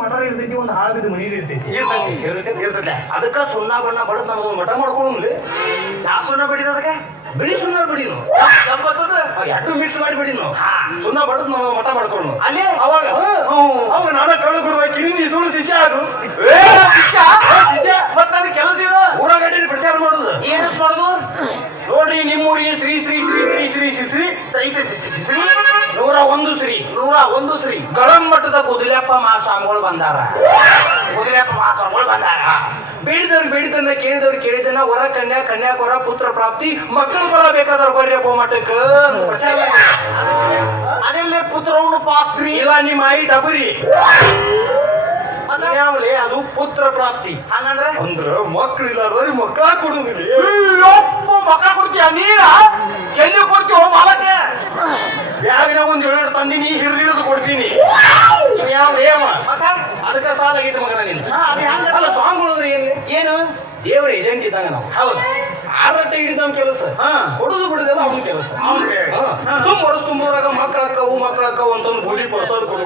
ಮಠ ಇರ್ತೈತಿ ಒಂದು ಹಾಳು ಬಿದ್ದು ಮನಿ ಇರ್ತೈತಿ ಅದಕ್ಕ ಸುಣ್ಣ ಬಣ್ಣ ಬಡದ್ ನಮ್ದು ಮಠ ಮಾಡ್ಕೊಳ್ಳಿ ಯಾವ ಸುಣ್ಣ ಬಿಡಿದ ಅದಕ್ಕೆ ಬಿಳಿ ಸುಣ್ಣ ಬಿಡಿನು ಎರಡು ಮಿಕ್ಸ್ ಮಾಡಿ ಬಿಡಿನು ಸುಣ್ಣ ಬಡದ್ ನಾವು ಮಠ ಮಾಡ್ಕೊಂಡು ಅಲ್ಲಿ ಅವಾಗ ಅವಾಗ ನಾನು ಕಳು ಗುರುವ ಕಿರಿ ನೀ ಸುಳ್ಳು ಶಿಷ್ಯ ಅದು ಶಿಷ್ಯ ಶಿಷ್ಯ ಮತ್ತ ನನ್ನ ಕೆಲಸ ಊರ ಊರಾಗಡಿ ಪ್ರಚಾರ ಮಾಡುದು ಏನಂತ ಮಾಡುದು ನೋಡ್ರಿ ನಿಮ್ಮೂರಿಗೆ ಶ್ರೀ ಶ್ರೀ ಶ್ರೀ ಶ್ರೀ ಶ್ರೀ ಶ್ರೀ ಶ್ರೀ ಶ್ರೀ ಶ್ರೀ ಶ್ರೀ ಶ್ರೀ ಶ್ರೀ ನೂರ ಒಂದು ಶ್ರೀ. ನೂರ ಒಂದು ಶ್ರೀ. ಗರಂ ಮಠದ ಕುದುಲೆಪ್ಪ ಮಹಾಸ್ವಾಮಿಗಳು ಬಂದಾರ. ಕುದುರೆಪ್ಪ ಮಹಾಸ್ವಾಮಿಗಳು ಬಂದಾರ. ಬೇಡಿದವ್ರು ಬೇಡಿದನ್ನ ಕೇಳಿದವ್ರು ಕೇಳಿದನ್ನ ವರ ಕನ್ಯಾ ಕನ್ಯಾಕ ವರ ಪುತ್ರ ಪ್ರಾಪ್ತಿ ಮಕ್ಕಳು ಬರ ಬೇಕಾದವ್ರು ಬರ್ರಿಯಪ್ಪ ಮಠಕ್ಕ. ಪುತ್ರ ಅದೆಲ್ಲೇ ಪುತ್ರವನು ಪಾತ್ರಿ. ಇಲ್ಲ ನಿಮ್ಮ ಐ ಡಬರಿ. ಯಾವಲೇ ಅದು ಪುತ್ರ ಪ್ರಾಪ್ತಿ. ಹಂಗಂದ್ರೆ? ಅಂದ್ರ ಮಕ್ಳು ಇಲ್ಲಾರ್ದವ್ರಿಗೆ ಮಕ್ಕಳ ಕೊಡುದಿಲ್ಲ ಮಕ್ಕಳ ಮಕ್ಕ ಕೊಡ್ತೀಯ ನೀರ ಒಂದ್ ಎರಡು ತಂದಿನಿ ಹಿಡಿದು ಹಿಡಿದು ಕೊಡ್ತೀನಿ. ಯಾವ ಅದಕ್ಕ ಸಾಲ ಆಗೈತೆ ಮಗನ ನಿಂದ. ಅಲ್ಲ ಸ್ವಾಮಿ ಅಂದ್ರೆ ಏನ್ಲಿ ಏನು? ದೇವ್ರ ಏಜೆಂಟ್ ಇದ್ದಂಗ ನಾವು. ಹೌದು. ಆರಟ್ಟೆ ಹಿಡಿದ ಕೆಲಸ. ಹಾ. ಕೊಡುದು ಅವ್ನ ಕೆಲಸ. ಅವ್ನ್ ಕೆಲಸ. ಸುಮ್ ವರ್ಷ ತುಂಬೋದ್ರಾಗ ಮಕ್ಕಳಕ್ಕವು ಮಕ್ಕಳಕ್ಕವು ಅಂತ ಒಂದು ಗೋಲಿ ಪ್ರಸಾದ ಕೊಡು.